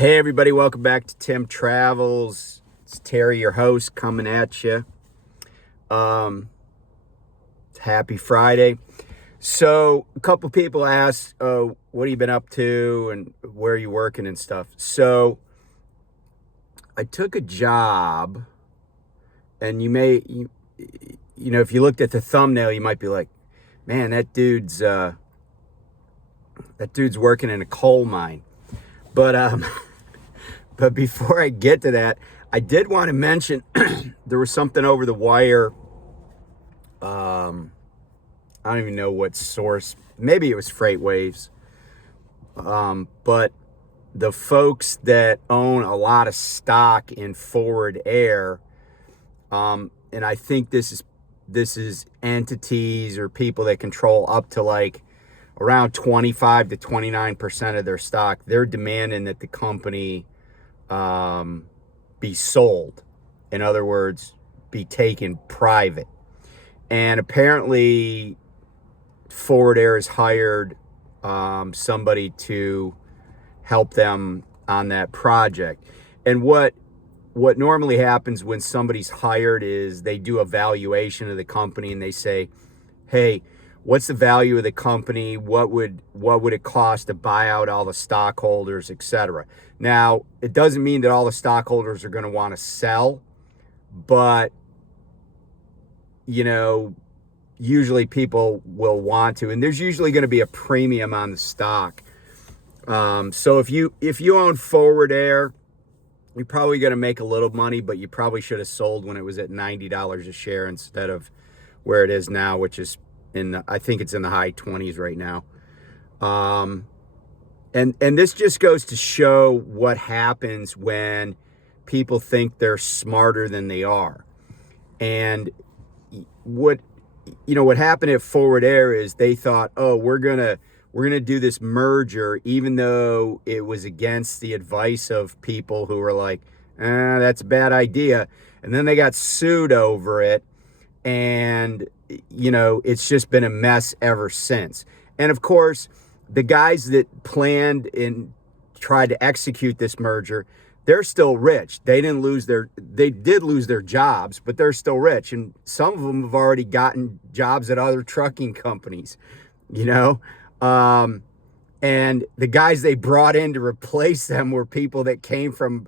Hey everybody, welcome back to Tim Travels. It's Terry, your host, coming at you. Happy Friday. So a couple people asked, "Oh, what have you been up to, and where are you working and stuff?" So I took a job, and if you looked at the thumbnail, you might be like, "Man, that dude's working in a coal mine." But But before I get to that, I did want to mention there was something over the wire. I don't even know what source. Maybe it was Freight Waves. But the folks that own a lot of stock in Forward Air, and I think this is entities or people that control up to like around 25 to 29% of their stock. They're demanding that the company be sold. In other words, be taken private. And apparently Forward Air has hired somebody to help them on that project. And what normally happens when somebody's hired is they do a valuation of the company and they say, hey, what's the value of the company? What would it cost to buy out all the stockholders, etc.? Now, it doesn't mean that all the stockholders are going to want to sell, but usually people will want to, and there's usually going to be a premium on the stock. So if you own Forward Air, you're probably going to make a little money, but you probably should have sold when it was at $90 a share instead of where it is now, which is I think it's in the high 20s right now. And this just goes to show what happens when people think they're smarter than they are. And what happened at Forward Air is they thought, oh, we're gonna do this merger, even though it was against the advice of people who were like, that's a bad idea. And then they got sued over it. And it's just been a mess ever since. And of course, the guys that planned and tried to execute this merger, they're still rich. They did lose their jobs, but they're still rich. And some of them have already gotten jobs at other trucking companies, and the guys they brought in to replace them were people that came from,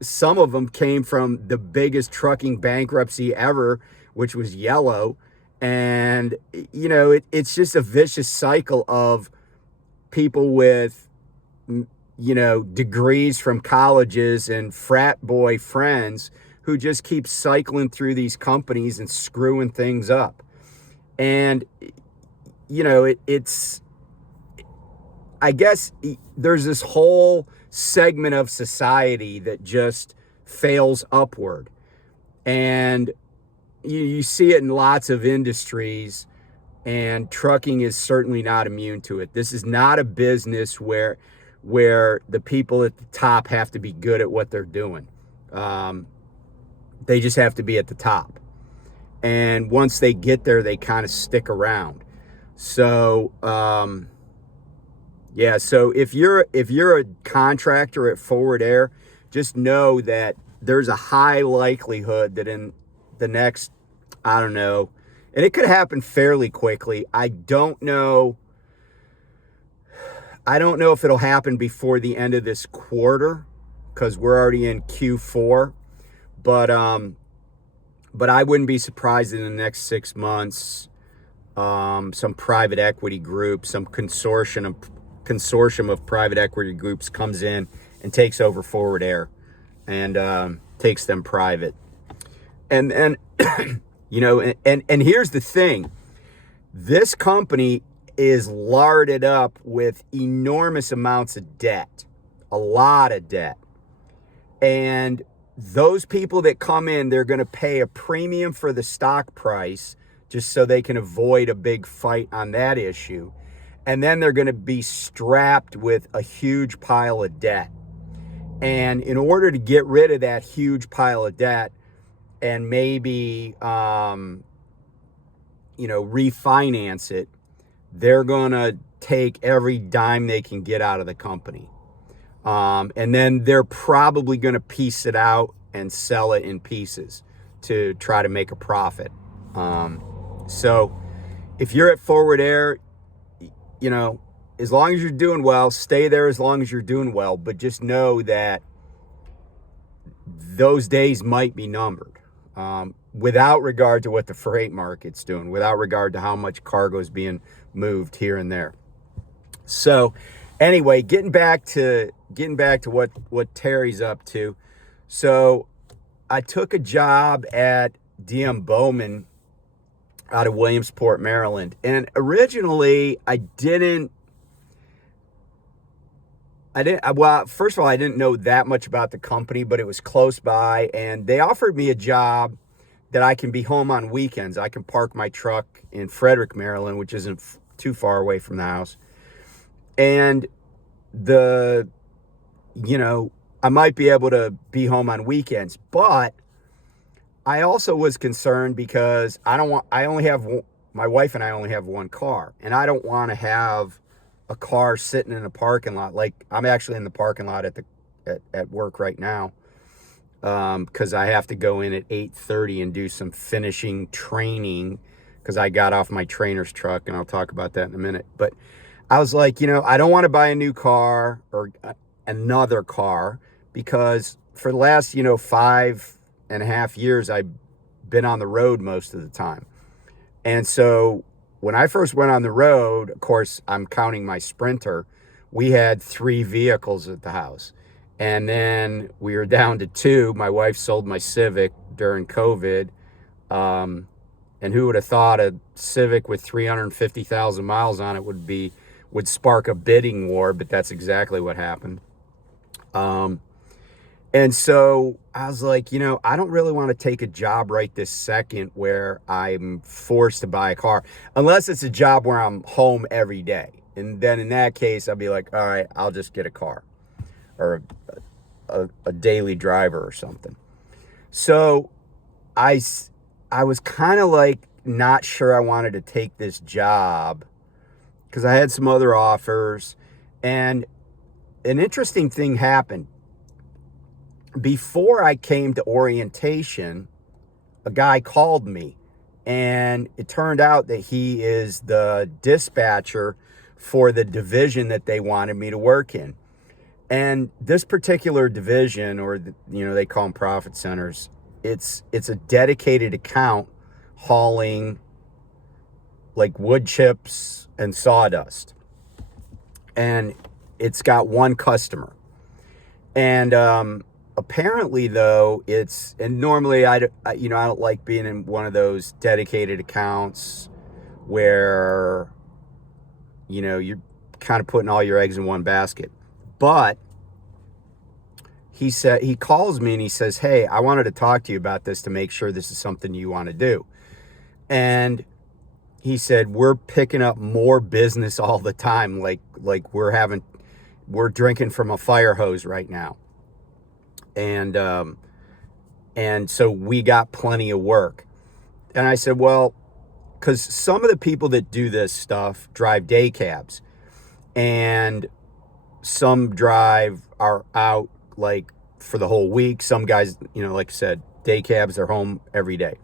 some of them came from the biggest trucking bankruptcy ever, which was Yellow. And, it's just a vicious cycle of people with, degrees from colleges and frat boy friends who just keep cycling through these companies and screwing things up. And, I guess there's this whole segment of society that just fails upward. And you see it in lots of industries, and trucking is certainly not immune to it. This is not a business where the people at the top have to be good at what they're doing. They just have to be at the top. And once they get there, they kind of stick around. So, so if you're a contractor at Forward Air, just know that there's a high likelihood that in the next, I don't know, and it could happen fairly quickly. I don't know if it'll happen before the end of this quarter, because we're already in Q4. But I wouldn't be surprised in the next 6 months, some private equity group, some consortium of private equity groups comes in and takes over Forward Air and takes them private. And and here's the thing. This company is larded up with enormous amounts of debt, a lot of debt. And those people that come in, they're going to pay a premium for the stock price just so they can avoid a big fight on that issue. And then they're going to be strapped with a huge pile of debt. And in order to get rid of that huge pile of debt and maybe, refinance it, they're going to take every dime they can get out of the company. And then they're probably going to piece it out and sell it in pieces to try to make a profit. So if you're at Forward Air, you know, as long as you're doing well, stay there as long as you're doing well, but just know that those days might be numbered, without regard to what the freight market's doing, without regard to how much cargo is being moved here and there. So anyway, getting back to what Terry's up to. So I took a job at DM Bowman out of Williamsport, Maryland. And originally well, first of all, I didn't know that much about the company, but it was close by, and they offered me a job that I can be home on weekends. I can park my truck in Frederick, Maryland, which isn't too far away from the house. And I might be able to be home on weekends, but I also was concerned because my wife and I only have one car, and I don't want to have a car sitting in a parking lot. Like, I'm actually in the parking lot at work right now, because I have to go in at 8:30 and do some finishing training because I got off my trainer's truck, and I'll talk about that in a minute. But I was like, I don't want to buy a new car or another car, because for the last, 5.5 years, I've been on the road most of the time. And so when I first went on the road, of course, I'm counting my Sprinter, we had 3 vehicles at the house. And then we were down to 2. My wife sold my Civic during COVID. And who would have thought a Civic with 350,000 miles on it would spark a bidding war, but that's exactly what happened. And so I was like, I don't really want to take a job right this second where I'm forced to buy a car, unless it's a job where I'm home every day. And then in that case, I'll be like, all right, I'll just get a car or a daily driver or something. So I was kind of like not sure I wanted to take this job because I had some other offers. And an interesting thing happened. Before I came to orientation, a guy called me, and it turned out that he is the dispatcher for the division that they wanted me to work in. And this particular division, or they call them profit centers, it's a dedicated account hauling like wood chips and sawdust. And it's got one customer. And apparently, though, and normally I don't like being in one of those dedicated accounts where, you're kind of putting all your eggs in one basket. But he calls me and he says, hey, I wanted to talk to you about this to make sure this is something you want to do. And he said, we're picking up more business all the time. Like we're drinking from a fire hose right now. And so we got plenty of work. And I said, well, because some of the people that do this stuff drive day cabs, and some are out like for the whole week. Some guys, like I said, day cabs, they're home every day.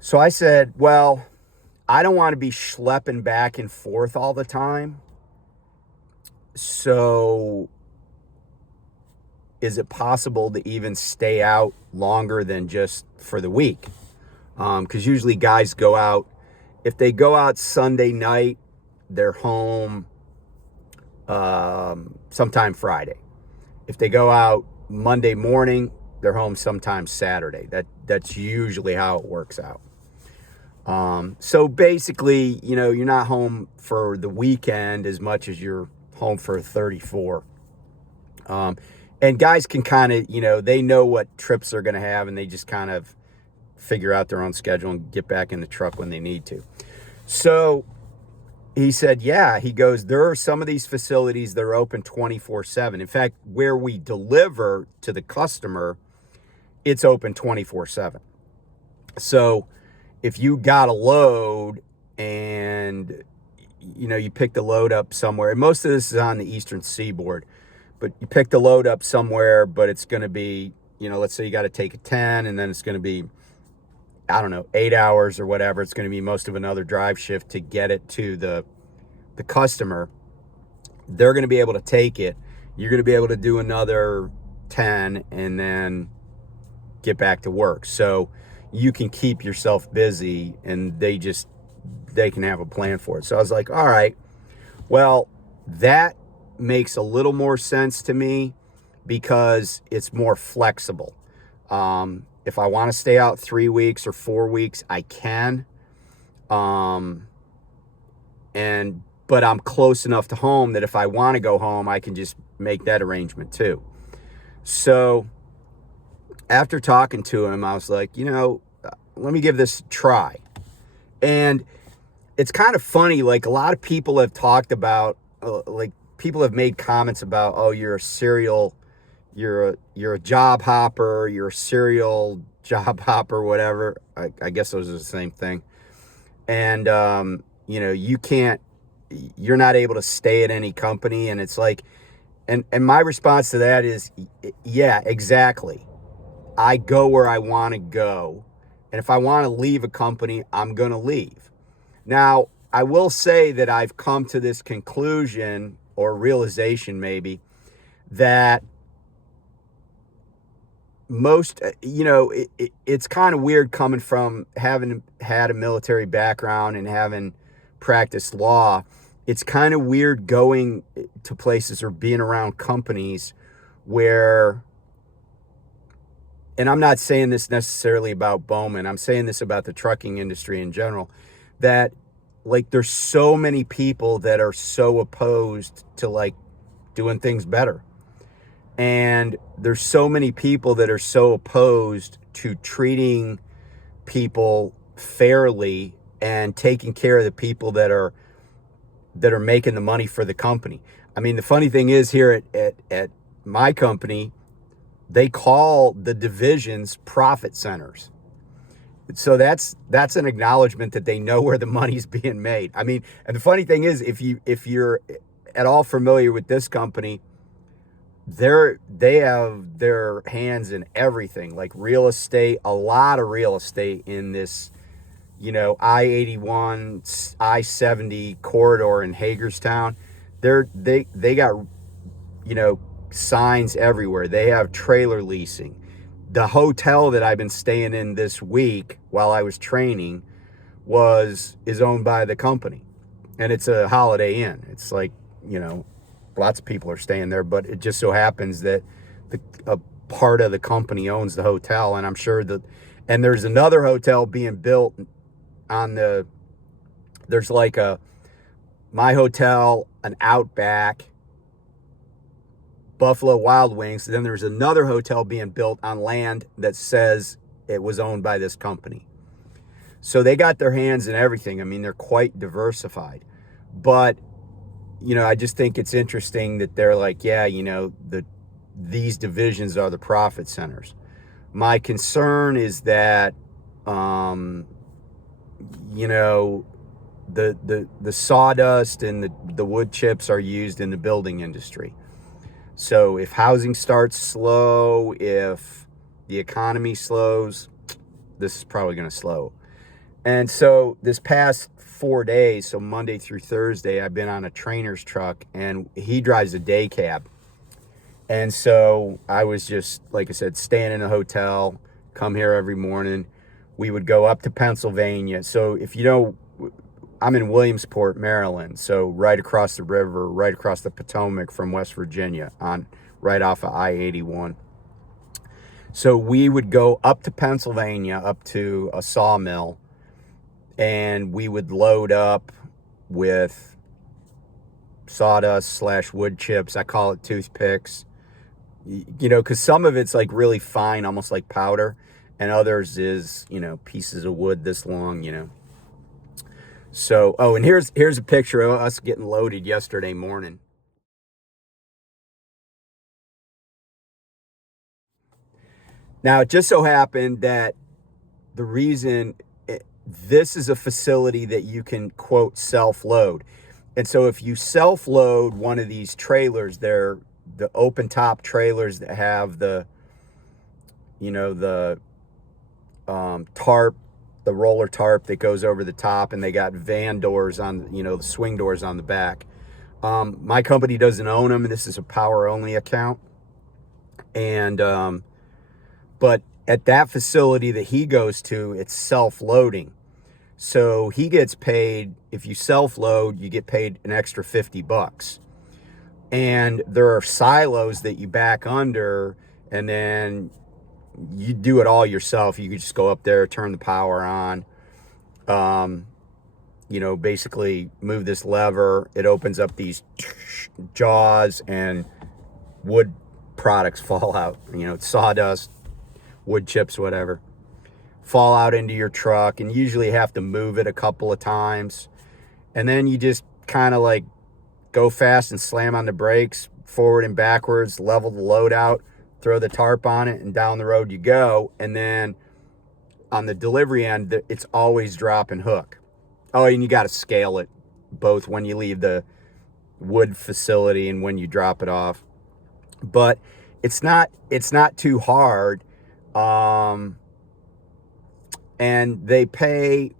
So I said, well, I don't want to be schlepping back and forth all the time. So is it possible to even stay out longer than just for the week? Because usually guys go out. If they go out Sunday night, they're home sometime Friday. If they go out Monday morning, they're home sometime Saturday. That's usually how it works out. So basically, you're not home for the weekend as much as you're home for 34. And guys can kind of, they know what trips they're going to have, and they just kind of figure out their own schedule and get back in the truck when they need to. So he said, yeah, he goes, there are some of these facilities that are open 24/7. In fact, where we deliver to the customer, it's open 24/7. So if you got a load and, you pick the load up somewhere, and most of this is on the Eastern Seaboard, but you pick the load up somewhere, but it's going to be, let's say you got to take a 10, and then it's going to be, I don't know, 8 hours or whatever. It's going to be most of another drive shift to get it to the customer. They're going to be able to take it. You're going to be able to do another 10 and then get back to work. So you can keep yourself busy, and they can have a plan for it. So I was like, all right, well, that makes a little more sense to me because it's more flexible. If I want to stay out 3 weeks or 4 weeks, I can. But I'm close enough to home that if I want to go home, I can just make that arrangement too. So after talking to him, I was like, let me give this a try. And it's kind of funny, like a lot of people have talked about, people have made comments about, oh, you're a job hopper, you're a serial job hopper, whatever. I guess those are the same thing. And, you're not able to stay at any company. And it's like, and my response to that is, yeah, exactly. I go where I want to go. And if I want to leave a company, I'm going to leave. Now, I will say that I've come to this conclusion or realization maybe that most, it's kind of weird coming from having had a military background and having practiced law. It's kind of weird going to places or being around companies where, and I'm not saying this necessarily about Bowman, I'm saying this about the trucking industry in general, that like there's so many people that are so opposed to like doing things better. And there's so many people that are so opposed to treating people fairly and taking care of the people that are making the money for the company. I mean, the funny thing is here at my company, they call the divisions profit centers. So that's an acknowledgement that they know where the money's being made. I mean, and the funny thing is, if you're at all familiar with this company, they have their hands in everything, like real estate, a lot of real estate in this, I-81, I-70 corridor in Hagerstown. They got, signs everywhere. They have trailer leasing. The hotel that I've been staying in this week while I was training is owned by the company, and it's a Holiday Inn. It's like, lots of people are staying there, but it just so happens that a part of the company owns the hotel, and I'm sure and there's another hotel being built there's like my hotel, an Outback, Buffalo Wild Wings. Then there's another hotel being built on land that says it was owned by this company. So they got their hands in everything. I mean, they're quite diversified. But, I just think it's interesting that they're like, yeah, these divisions are the profit centers. My concern is that, the sawdust and the wood chips are used in the building industry. So if housing starts slow, if the economy slows, this is probably going to slow. And so this past 4 days, so Monday through Thursday, I've been on a trainer's truck, and he drives a day cab. And so I was just, like I said, staying in a hotel, come here every morning. We would go up to Pennsylvania. So if I'm in Williamsport, Maryland, so right across the river, right across the Potomac from West Virginia, right off of I-81. So we would go up to Pennsylvania, up to a sawmill, and we would load up with sawdust / wood chips. I call it toothpicks, because some of it's like really fine, almost like powder, and others is, pieces of wood this long, So, and here's a picture of us getting loaded yesterday morning. Now, it just so happened that the reason this is a facility that you can, quote, self-load. And so if you self-load one of these trailers, they're the open top trailers that have the, the tarp, the roller tarp that goes over the top, and they got van doors on, the swing doors on the back. My company doesn't own them. This is a power only account. And, but at that facility that he goes to, it's self-loading. So he gets paid, if you self-load, you get paid an extra $50. And there are silos that you back under, and then you do it all yourself. You could just go up there, turn the power on, basically move this lever. It opens up these jaws, and wood products fall out. Sawdust, wood chips, whatever, fall out into your truck, and usually have to move it a couple of times. And then you just kind of like go fast and slam on the brakes, forward and backwards, level the load out, throw the tarp on it, and down the road you go. And then on the delivery end, it's always drop and hook. Oh, and you got to scale it both when you leave the wood facility and when you drop it off. But it's not too hard. And they pay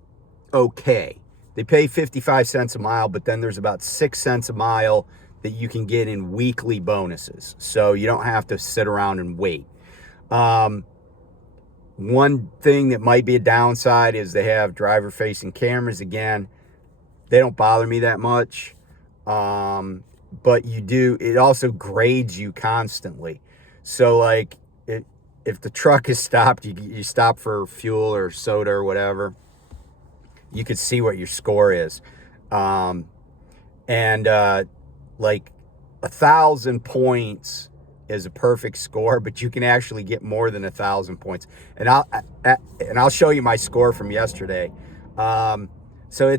okay. They pay 55 cents a mile, but then there's about 6 cents a mile that you can get in weekly bonuses. So you don't have to sit around and wait. One thing that might be a downside is they have driver-facing cameras. Again, they don't bother me that much. But it also grades you constantly. So like if the truck is stopped, you stop for fuel or soda or whatever, you could see what your score is. Like 1,000 points is a perfect score, but you can actually get more than 1,000 points. And I'll show you my score from yesterday. So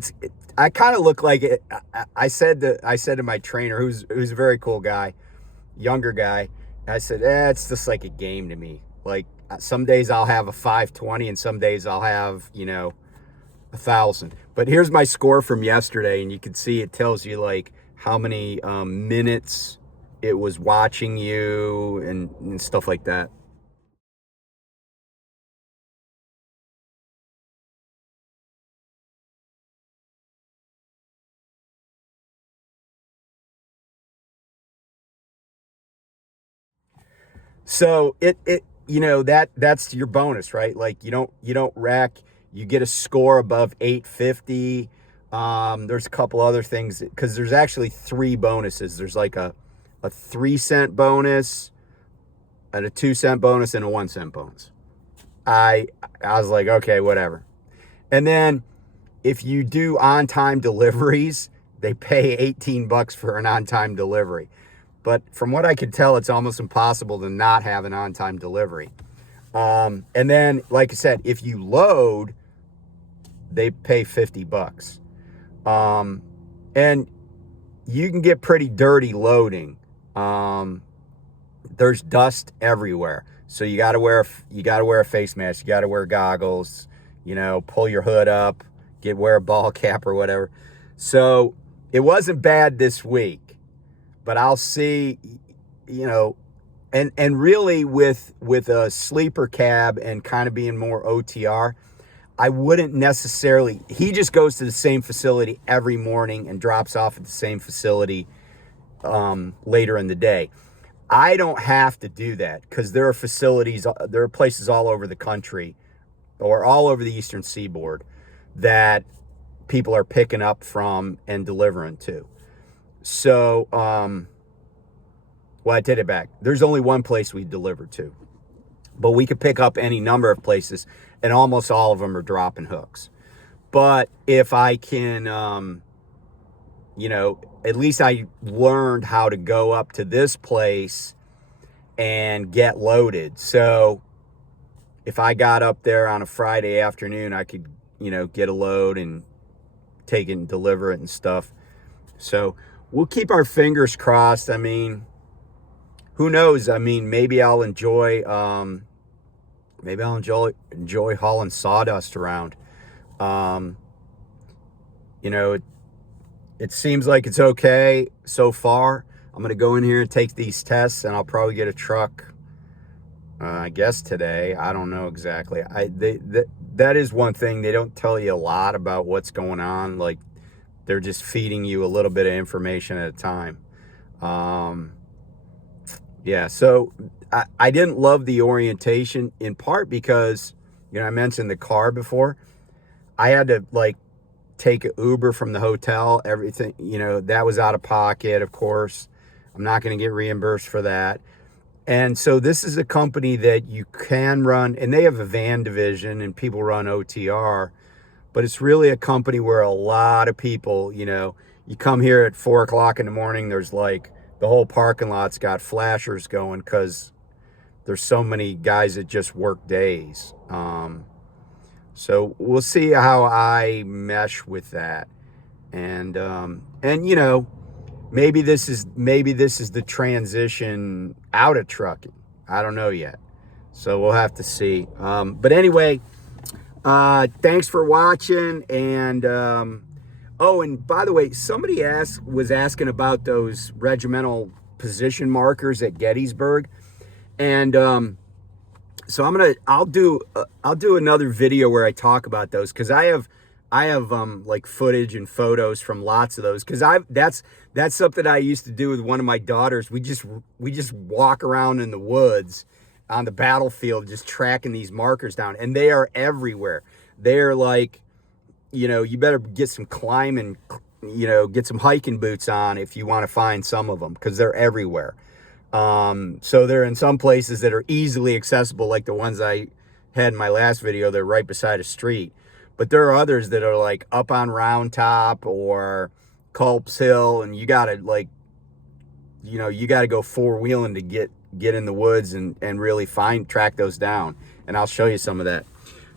I kind of look like it. I said to my trainer, who's a very cool guy, younger guy, I said, it's just like a game to me. Like some days I'll have a 520 and some days I'll have, 1,000. But here's my score from yesterday, and you can see it tells you like how many minutes it was watching you and stuff like that. So that's your bonus, right? Like you don't wreck, you get a score above 850. There's a couple other things because there's actually 3 bonuses. There's like a 3-cent bonus and a 2-cent bonus and a 1-cent bonus. I was like, okay, whatever. And then if you do on-time deliveries, they pay $18 for an on-time delivery. But from what I could tell, it's almost impossible to not have an on-time delivery. And then, like I said, if you load, they pay $50. And you can get pretty dirty loading. There's dust everywhere. So you got to wear a face mask. You got to wear goggles, pull your hood up, wear a ball cap or whatever. So it wasn't bad this week. But I'll see, and really with a sleeper cab and kind of being more OTR, I wouldn't necessarily, he just goes to the same facility every morning and drops off at the same facility later in the day. I don't have to do that because there are places all over the country or all over the Eastern Seaboard that people are picking up from and delivering to. So, I take it back. There's only one place we deliver to, but we could pick up any number of places, and almost all of them are dropping hooks. But if I can, at least I learned how to go up to this place and get loaded. So if I got up there on a Friday afternoon, I could, get a load and take it and deliver it and stuff. So we'll keep our fingers crossed. I mean, who knows? I mean, maybe I'll enjoy hauling sawdust around. It seems like it's okay so far. I'm going to go in here and take these tests, and I'll probably get a truck, I guess today. I don't know exactly. That is one thing. They don't tell you a lot about what's going on. Like, they're just feeding you a little bit of information at a time. Yeah, so I didn't love the orientation, in part because, I mentioned the car before. I had to, like, take an Uber from the hotel. Everything, that was out of pocket, of course. I'm not going to get reimbursed for that. And so this is a company that you can run, and they have a van division, and people run OTR, but it's really a company where a lot of people, you come here at 4 o'clock in the morning, there's like the whole parking lot's got flashers going because there's so many guys that just work days. So we'll see how I mesh with that. And maybe this is the transition out of trucking. I don't know yet. So we'll have to see. But anyway, thanks for watching. And and by the way, somebody was asking about those regimental position markers at Gettysburg. And so I'll do another video where I talk about those, because I have like footage and photos from lots of those, because that's something I used to do with one of my daughters. We just walk around in the woods on the battlefield just tracking these markers down, and they are everywhere. They're like, you better get some climbing, get some hiking boots on if you want to find some of them, because they're everywhere. So they're in some places that are easily accessible, like the ones I had in my last video. They're right beside a street. But there are others that are like up on Round Top or Culp's Hill, and you gotta go 4-wheeling to get in the woods and really track those down. And I'll show you some of that.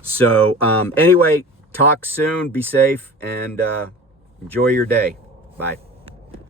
So anyway, talk soon, be safe, and enjoy your day. Bye.